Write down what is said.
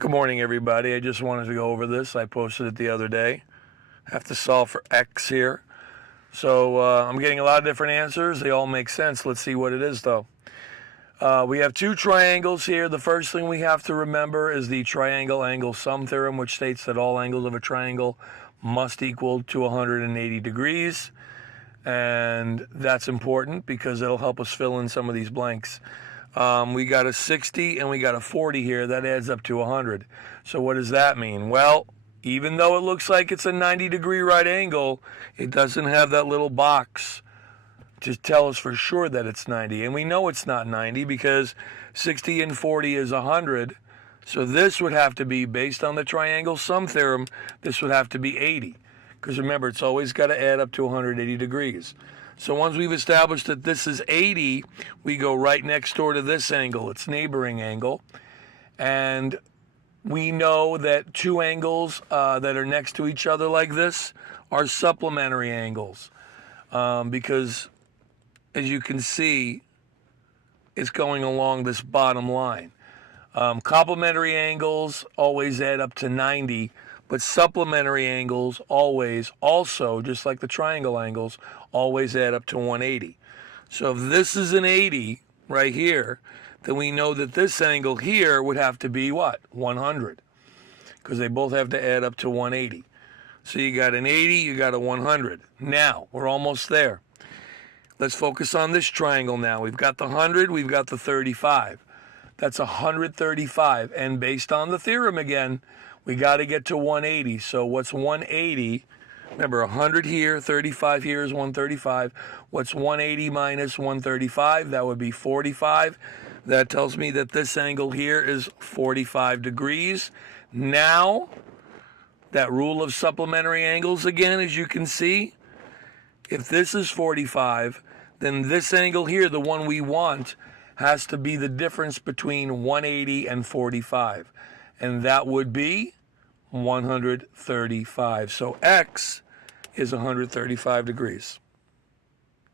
Good morning, everybody. I just wanted to go over this. I posted it the other day. Have to solve for x here. So I'm getting a lot of different answers. They all make sense. Let's see what it is, though. We have two triangles here. The first thing we have to remember is the triangle angle sum theorem, which states that all angles of a triangle must equal to 180 degrees. And that's important because it'll help us fill in some of these blanks. We got a 60 and we got a 40 here. That adds up to 100. So what does that mean? Well, even though it looks like it's a 90-degree right angle, it doesn't have that little box to tell us for sure that it's 90. And we know it's not 90 because 60 and 40 is 100. So this would have to be, based on the triangle sum theorem, this would have to be 80. Because remember, it's always got to add up to 180 degrees. So once we've established that this is 80, we go right next door to this angle, its neighboring angle. And we know that two angles that are next to each other like this are supplementary angles. Because, as you can see, it's going along this bottom line. Complementary angles always add up to 90, but supplementary angles always also, just like the triangle angles, always add up to 180. So if this is an 80 right here, then we know that this angle here would have to be what? 100, because they both have to add up to 180. So you got an 80, you got a 100. Now, we're almost there. Let's focus on this triangle now. We've got the 100, we've got the 35. That's 135. And based on the theorem again, we got to get to 180. So what's 180? Remember, 100 here, 35 here is 135. What's 180 minus 135? That would be 45. That tells me that this angle here is 45 degrees. Now, that rule of supplementary angles again, as you can see, if this is 45, then this angle here, the one we want, has to be the difference between 180 and 45. And that would be 135. So x is 135 degrees.